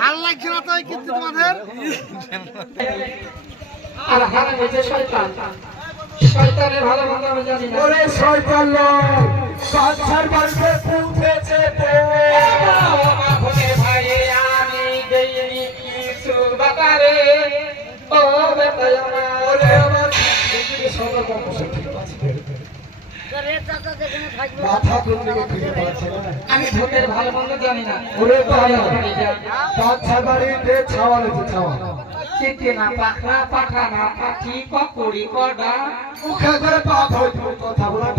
ভালো লাগছে না তো কিন্তু তোমাদের? আর হারা হয়েছে শয়তান। শয়তানের ভালো মন্দ আমি জানি না। ওরে শয়তান বাচ্চার বাড়িতে উঠেছে ভাই আমি দেইনি কিছু বাতারে ও বেটাই আমার ওরে আমার আছে মাথা কোন দিকে ফিরে পাচ্ছে না? আমি ভূতের ভালো মন্দ জানি না। ওরে বাবা বাচ্চার বাড়িতে ছাওয়া রয়েছে ছাওয়া। চিঠি না পাখরা পাঠা না পাখি ককুড়ি কডা মুখে করে কথা বলা